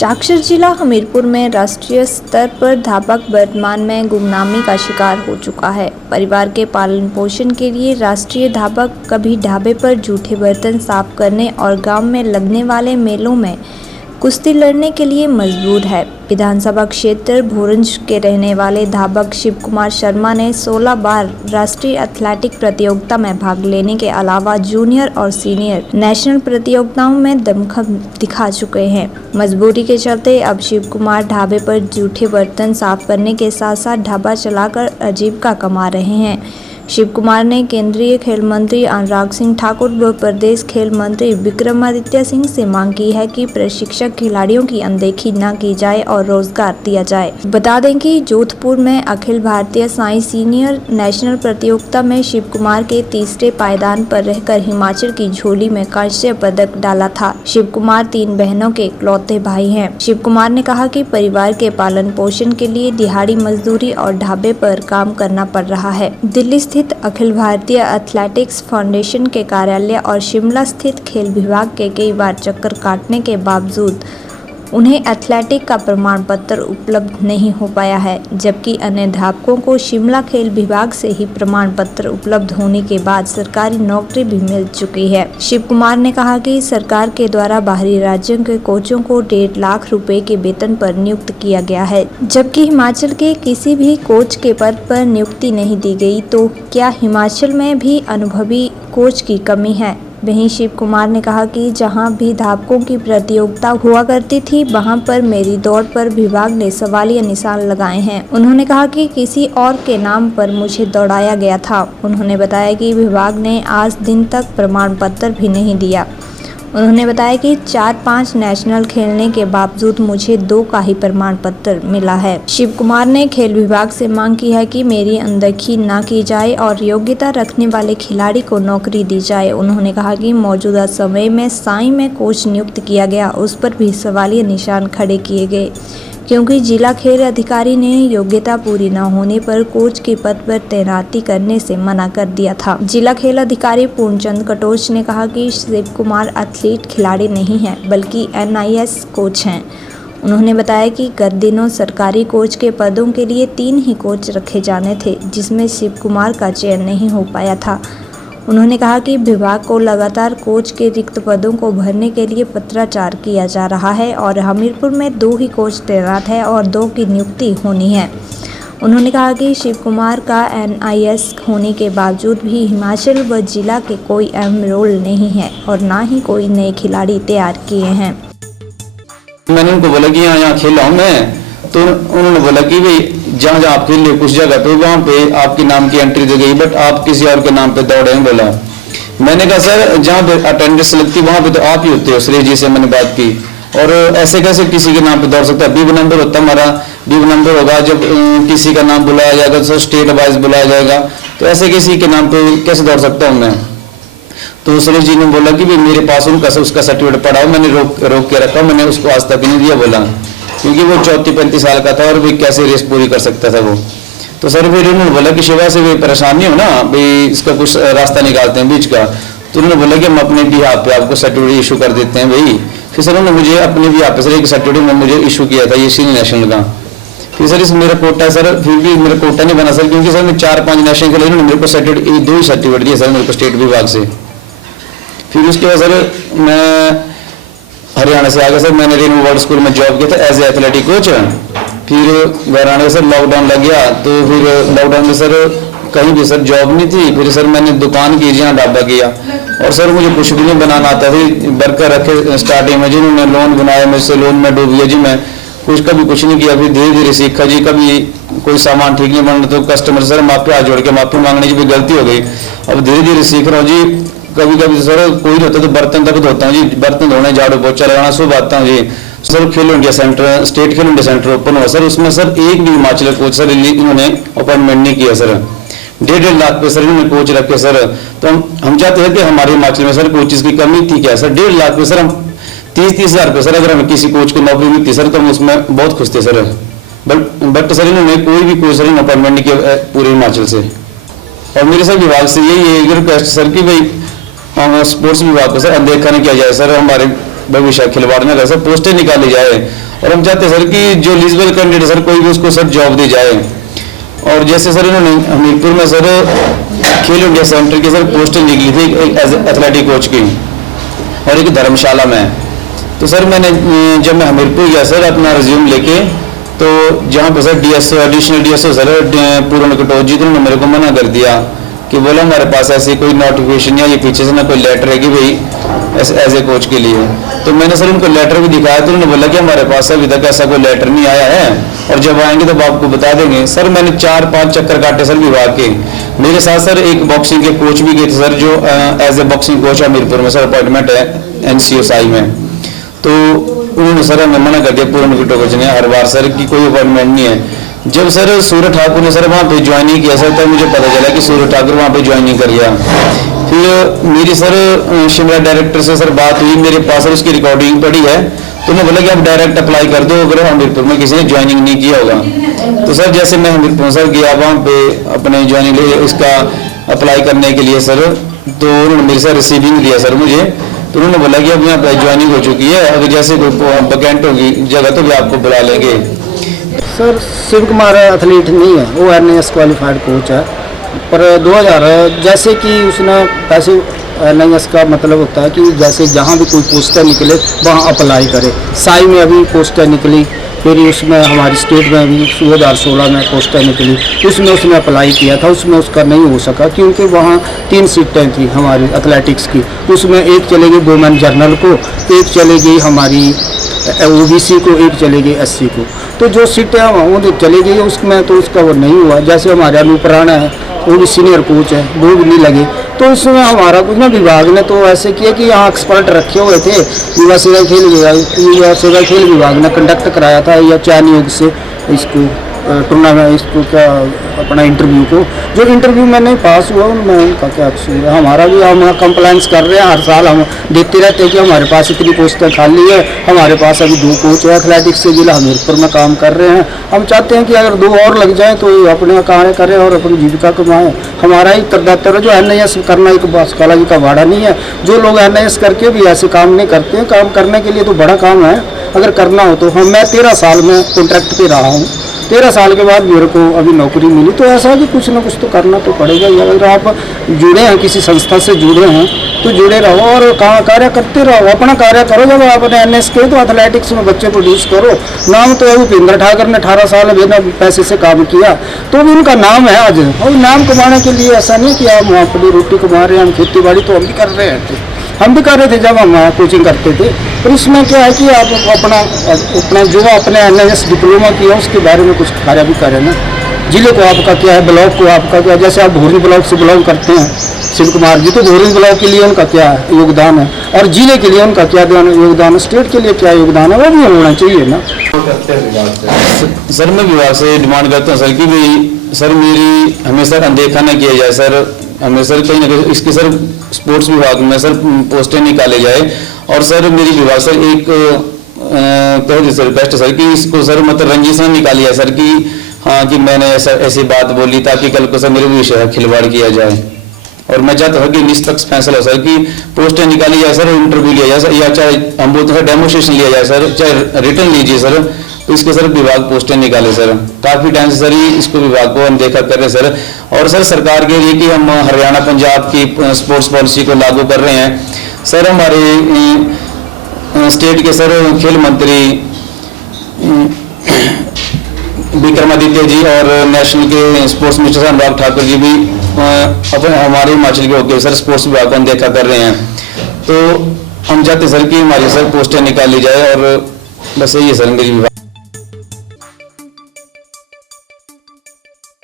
साक्षर जिला हमीरपुर में राष्ट्रीय स्तर पर धाबक वर्तमान में गुमनामी का शिकार हो चुका है। परिवार के पालन पोषण के लिए राष्ट्रीय धाबक कभी ढाबे पर जूठे बर्तन साफ करने और गांव में लगने वाले मेलों में कुश्ती लड़ने के लिए मजबूर है। विधानसभा क्षेत्र भोरंज के रहने वाले धाबक शिव कुमार शर्मा ने 16 बार राष्ट्रीय एथलेटिक प्रतियोगिता में भाग लेने के अलावा जूनियर और सीनियर नेशनल प्रतियोगिताओं में दमखम दिखा चुके हैं। मजबूरी के चलते अब शिव कुमार ढाबे पर जूठे बर्तन साफ करने के साथ साथ ढाबा चलाकर आजीविका कमा रहे हैं। शिव कुमार ने केंद्रीय खेल मंत्री अनुराग सिंह ठाकुर व प्रदेश खेल मंत्री विक्रमादित्य सिंह से मांग की है कि प्रशिक्षक खिलाड़ियों की अनदेखी न की जाए और रोजगार दिया जाए। बता दें कि जोधपुर में अखिल भारतीय साई सीनियर नेशनल प्रतियोगिता में शिव कुमार के तीसरे पायदान पर रहकर हिमाचल की झोली में कांस्य पदक डाला था। शिव कुमार 3 बहनों के इकलौते भाई हैं। शिव कुमार ने कहा कि परिवार के पालन पोषण के लिए दिहाड़ी मजदूरी और ढाबे पर काम करना पड़ रहा है। दिल्ली स्थित अखिल भारतीय एथलेटिक्स फाउंडेशन के कार्यालय और शिमला स्थित खेल विभाग के कई बार चक्कर काटने के बावजूद उन्हें एथलेटिक का प्रमाण पत्र उपलब्ध नहीं हो पाया है, जबकि अन्य धावकों को शिमला खेल विभाग से ही प्रमाण पत्र उपलब्ध होने के बाद सरकारी नौकरी भी मिल चुकी है। शिव कुमार ने कहा कि सरकार के द्वारा बाहरी राज्यों के कोचों को 1.5 लाख रुपए के वेतन पर नियुक्त किया गया है, जबकि हिमाचल के किसी भी कोच के पद पर नियुक्ति नहीं दी गई। तो क्या हिमाचल में भी अनुभवी कोच की कमी है? वहीं शिव कुमार ने कहा कि जहां भी धावकों की प्रतियोगिता हुआ करती थी, वहां पर मेरी दौड़ पर विभाग ने सवालिया निशान लगाए हैं। उन्होंने कहा कि किसी और के नाम पर मुझे दौड़ाया गया था। उन्होंने बताया कि विभाग ने आज दिन तक प्रमाण पत्र भी नहीं दिया। उन्होंने बताया कि 4-5 नेशनल खेलने के बावजूद मुझे 2 का ही प्रमाण पत्र मिला है। शिव कुमार ने खेल विभाग से मांग की है कि मेरी अनदेखी न की जाए और योग्यता रखने वाले खिलाड़ी को नौकरी दी जाए। उन्होंने कहा कि मौजूदा समय में साई में कोच नियुक्त किया गया, उस पर भी सवालिया निशान खड़े किए गए, क्योंकि जिला खेल अधिकारी ने योग्यता पूरी न होने पर कोच के पद पर तैनाती करने से मना कर दिया था। जिला खेल अधिकारी पूर्णचंद कटोच ने कहा कि शिव कुमार एथलीट खिलाड़ी नहीं है, बल्कि NIS कोच हैं। उन्होंने बताया कि गत दिनों सरकारी कोच के पदों के लिए 3 ही कोच रखे जाने थे, जिसमें शिव कुमार का चयन नहीं हो पाया था। उन्होंने कहा कि विभाग को लगातार कोच के रिक्त पदों को भरने के लिए पत्राचार किया जा रहा है और हमीरपुर में 2 ही कोच तैनात है और 2 की नियुक्ति होनी है। उन्होंने कहा कि शिव कुमार का NIS होने के बावजूद भी हिमाचल व जिला के कोई अहम रोल नहीं है और ना ही कोई नए खिलाड़ी तैयार किए हैं। मैंने उनको बोला कि यहाँ खेला हूँ मैं, तो उन्होंने बोला कि भाई जहाँ आप खेल रहे कुछ जगह पे वहाँ पे आपके नाम की एंट्री दी गई, बट आप किसी और के नाम पे दौड़े हैं। बोला, मैंने कहा सर जहाँ पे अटेंडेंस लगती वहाँ पे तो आप ही होते हो। श्रेय जी से मैंने बात की, और ऐसे कैसे किसी के नाम पे दौड़ सकता है? B नंबर होता हमारा, B नंबर होगा जब किसी का नाम बुलाया जाएगा तो स्टेट वाइज बुलाया जाएगा, तो ऐसे किसी के नाम पे कैसे दौड़ सकता हूँ मैं? तो श्रेय जी ने बोला कि भाई मेरे पास उसका सर्टिफिकेट पड़ा हो, मैंने रोक के रखा, मैंने उसको आज तक नहीं दिया। बोला क्योंकि वो 34-35 साल का था और भी कैसे रेस पूरी कर सकता था वो। तो सर फिर उन्होंने बोला कि शिवा से भी परेशानी हो ना भाई, इसका कुछ रास्ता निकालते हैं बीच का। तो उन्होंने बोला कि हम अपने बिहार पे आपको सर्टिफिकेट इशू कर देते हैं भाई। फिर सर उन्होंने मुझे अपने बिहार पे सर एक सर्टिफिकेट में मुझे इशू किया था, ये सीनियर नेशनल का। फिर सर इस मेरा कोटा है सर, फिर भी मेरा कोटा नहीं बना सर, क्योंकि सर मैं 4-5 नेशनल खेले, उन्होंने मेरे को सर्टिफिकेट 2 ही सर्टिफिकेट दिए सर मेरे को स्टेट विभाग से। फिर उसके बाद सर मैं हरियाणा से आ गया सर, मैंने रेनू वर्ल्ड स्कूल में जॉब किया था एज ए एथलेटिक कोच। फिर घर आने सर लॉकडाउन लग गया, तो फिर लॉकडाउन में सर कहीं भी सर जॉब नहीं थी। फिर सर मैंने दुकान की, जहाँ ढाबा किया, और सर मुझे कुछ भी नहीं बनाना आता था। वर्कर रखे स्टार्टिंग में, जिन्होंने लोन बनाया मुझसे लोन में डूब गया जी, मैं कभी कुछ नहीं किया। फिर धीरे धीरे सीखा जी, कभी कोई सामान ठीक नहीं बन रहा तो कस्टमर सर माफी हाथ जोड़ के माफी मांगने की भी गलती हो गई। अब धीरे धीरे सीख रहा हूँ जी। कभी कभी सर कोई होता तो बर्तन तक धोता हूँ जी, बर्तन धोने, झाड़ू पोछा लगाना सब आता हूँ जी। सर खेलो इंडिया सेंटर, स्टेट खेलो इंडिया सेंटर ओपन हुआ सर, उसमें सर एक भी हिमाचल कोच सर इन्होंने अपॉइंटमेंट नहीं किया सर। 1.5 लाख पे सर इन्होंने कोच रखे सर। तो हम चाहते हैं कि हमारे हिमाचल में सर कोचेस की कमी थी क्या सर? 1.5 लाख पे सर हम 30-30 हज़ार पे सर अगर हमें किसी कोच को नौकरी मिलती सर तो हम उसमें बहुत खुश थे सर। बट सर इन्होंने कोई भी कोच सर अपॉइंटमेंट नहीं किया पूरे हिमाचल से। और मेरे सर विभाग से यही रिक्वेस्ट सर कि भाई स्पोर्ट्स विभाग को सर अनदेखा नहीं किया जाए सर, हमारे भविष्य खिलवाड़ में सर पोस्टें निकाली जाए और हम चाहते हैं सर कि जो एलिजिबल कैंडिडेट सर कोई भी उसको सर जॉब दी जाए। और जैसे सर इन्होंने हमीरपुर में सर खेल इंडिया सेंटर की सर पोस्टर निकली थी एक एज एथलेटिक कोच की और एक धर्मशाला में। तो सर मैंने जब मैं हमीरपुर गया सर अपना रिज्यूम लेके, तो जहाँ पे sir DSO additional DSO sir पूर्ण कटोच जी, तो उन्होंने मेरे को मना कर दिया कि बोला हमारे पास ऐसी कोई नोटिफिकेशन या ये पीछे से ना कोई लेटर है कि भाई एज ए कोच के लिए। तो मैंने सर उनको लेटर भी दिखाया, तो उन्होंने बोला कि हमारे पास अभी तक ऐसा कोई लेटर नहीं आया है और जब आएंगे तो आपको बता देंगे। सर मैंने 4-5 चक्कर काटे सर विभाग के। मेरे साथ सर एक बॉक्सिंग के कोच भी गए थे सर, जो as a boxing coach Hamirpur में सर अपॉइंटमेंट है NCOSI में। तो उन्होंने सर हमें मना कर दिया पूर्ण कोच ने हर बार सर की कोई अपॉइंटमेंट नहीं है। जब सर सूरज ठाकुर ने सर वहाँ पे ज्वाइनिंग किया सर, तब मुझे पता चला कि सूरज ठाकुर वहाँ पे ज्वाइनिंग कर गया। फिर मेरी सर शिमला डायरेक्टर से सर बात हुई, मेरे पास सर उसकी रिकॉर्डिंग पड़ी है। तो उन्होंने बोला कि आप डायरेक्ट अप्लाई कर दो अगर हमीरपुर में किसी ने ज्वाइनिंग नहीं किया होगा। तो सर जैसे मैं हमीरपुर सर गया वहाँ पे अपने ज्वाइनिंग इसका अप्लाई करने के लिए सर, तो उन्होंने मेरे साथ रिसीविंग दिया सर मुझे। तो उन्होंने बोला कि अब यहाँ पे ज्वाइनिंग हो चुकी है, अगर जैसे कोई वैकेंट होगी जगह तो भी आपको बुला लेंगे। सर शिव कुमार एथलीट नहीं है, वो NIS क्वालिफाइड कोच है। पर 2000 जैसे कि उसने पैसे NIS का मतलब होता है कि जैसे जहाँ भी कोई पोस्टर निकले वहाँ अप्लाई करे। साई में अभी पोस्टर निकली, फिर उसमें हमारी स्टेट में भी 2016 में पोस्टर निकली, उसमें उसने अप्लाई किया था, उसमें उसका नहीं हो सका क्योंकि वहाँ 3 सीटें थी हमारी एथलेटिक्स की। उसमें एक चलेगी वुमेन जर्नल को, एक चलेगी हमारी OBC को, एक चलेगी SC को। तो जो सीटें वो चली गई उसमें तो उसका वो नहीं हुआ। जैसे हमारे अनूप राणा है, वो भी सीनियर कोच है, वो भी नहीं लगे। तो इसमें हमारा कुछ ना विभाग ने तो ऐसे किया कि यहाँ एक्सपर्ट रखे हुए थे, युवा सेवा खेल विभाग ने कंडक्ट कराया था या चयन योग से इसको टूर्नामेंट इसको क्या अपना इंटरव्यू को, जो इंटरव्यू में नहीं पास हुआ उनमें उनका क्या कसूर है। हमारा भी हम कंप्लेंट्स कर रहे हैं, हर साल हम देखते रहते हैं कि हमारे पास इतनी पोस्टें खाली है। हमारे पास अभी 2 कोच है एथलेटिक्स से, जिला हमीरपुर में काम कर रहे हैं। हम चाहते हैं कि अगर 2 और लग जाएँ तो अपने कार्य करें और अपनी जीविका कमाएँ। हमारा ही कर्तव्य है, जो NIS करना एक बादशाह जी का भाड़ा नहीं है। जो लोग NIS करके भी ऐसे काम नहीं करते हैं, काम करने के लिए तो बड़ा काम है अगर करना हो तो। मैं 13 साल में कॉन्ट्रैक्ट पे रहा हूँ, 13 साल के बाद मेरे को अभी नौकरी मिली। तो ऐसा है कि कुछ ना कुछ तो करना तो पड़ेगा ही। अगर आप जुड़े हैं किसी संस्था से जुड़े हैं तो जुड़े रहो और कार्य करते रहो, अपना कार्य करो। जब आपने NS के तो एथलेटिक्स में बच्चे प्रोड्यूस करो। नाम तो भूपेंद्र ठाकुर ने 18 साल बिना पैसे से काम किया, तो भी उनका नाम है आज। और नाम कमाने के लिए ऐसा नहीं कि आप अपनी रोटी कमा रहे हैं। हम खेती बाड़ी तो हम भी कर रहे हैं, हम भी कर रहे थे जब हम कोचिंग करते थे। पर इसमें क्या है कि आप अपना जो अपने NIS डिप्लोमा किया उसके बारे में कुछ कार्य भी करें ना। जिले को आपका क्या है, ब्लॉक को आपका क्या, जैसे आप भोरी ब्लॉक से बिलोंग करते हैं शिव कुमार जी, तो भोरी ब्लॉक के लिए उनका क्या योगदान है और जिले के लिए उनका क्या योगदान है, स्टेट के लिए क्या योगदान है, वो भी होना चाहिए ना। सर मैं विभाग से डिमांड करता हूँ सर कि भाई सर मेरी हमेशा अनदेखा न किया जाए सर, हमें सर कहीं ना कहीं इसके सर स्पोर्ट्स विभाग में सर पोस्टें निकाले जाए। और सर मेरी विभाग सर एक कह सर रिक्वेस्ट सर कि इसको सर मतलब रंजिश न निकाली है सर कि हाँ कि मैंने ऐसी बात बोली ताकि कल को सर मेरे विषय का खिलवाड़ किया जाए। और मैं चाहता हूँ कि निष्पक्ष फैसला हो सर कि पोस्टें निकाली जाए सर, इंटरव्यू लिया जाए सर, या चाहे हम बोलते हैं डेमोस्ट्रेशन लिया जाए सर, चाहे रिटर्न लीजिए सर, तो इसके सर विभाग पोस्टें निकाले सर। काफी टाइम से सर इसको विभाग को हम देखा कर रहे हैं सर। और सर सरकार के लिए कि हम हरियाणा पंजाब की स्पोर्ट्स पॉलिसी को लागू कर रहे हैं सर। हमारे स्टेट के सर खेल मंत्री विक्रमादित्य जी और नेशनल के स्पोर्ट्स मिनिस्टर अनुराग ठाकुर जी भी अपने हमारे हिमाचल के होकर सर स्पोर्ट्स विभाग को देखा कर रहे हैं। तो हम चाहते सर कि हमारी सर पोस्टें निकाली जाए और बस यही है सर मेरी विभाग।